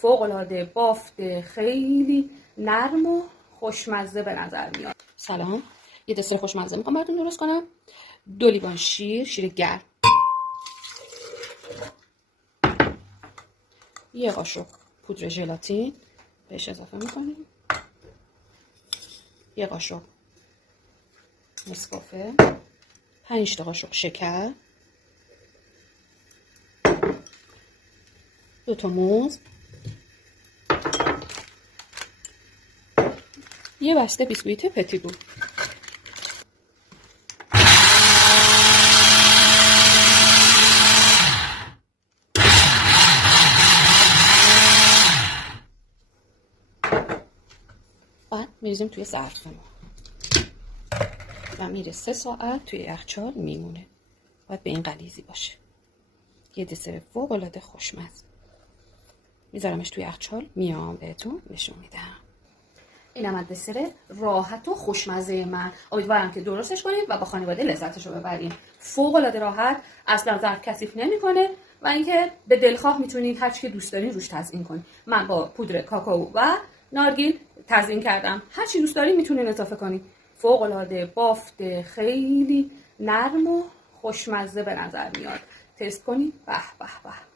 فوق‌العاده بافت خیلی نرم و خوشمزه به نظر میاد. سلام، یه دسر خوشمزه میخوام براتون درست کنم. 2 لیوان شیر گرم، 1 قاشق پودر ژلاتین بهش اضافه میکنیم، 1 قاشق نسکافه، 5 تا قاشق شکر، 2 تا موز، 1 بسته بیسکویت پتیگو. بعد میریزیم توی ظرف ما و میره 3 ساعت توی یخچال میمونه. باید به این غلیظی باشه. یه دسر فوق‌العاده خوشمزه. میذارمش توی یخچال، میام بهتون نشون میدم. اینم از دسر راحت و خوشمزه من. امیدوارم که درستش کنید و با خانواده لذتش رو ببرید. فوق‌العاده راحت، اصلا ظرف کثیف نمیکنه و اینکه به دلخواه میتونید هر چی که دوست دارین روش تزیین کنید. من با پودر کاکائو و نارگیل تزیین کردم. هر چی دوست دارین میتونین اضافه کنید. فوق‌العاده بافت خیلی نرم و خوشمزه به نظر میاد. تست کنید. به به به.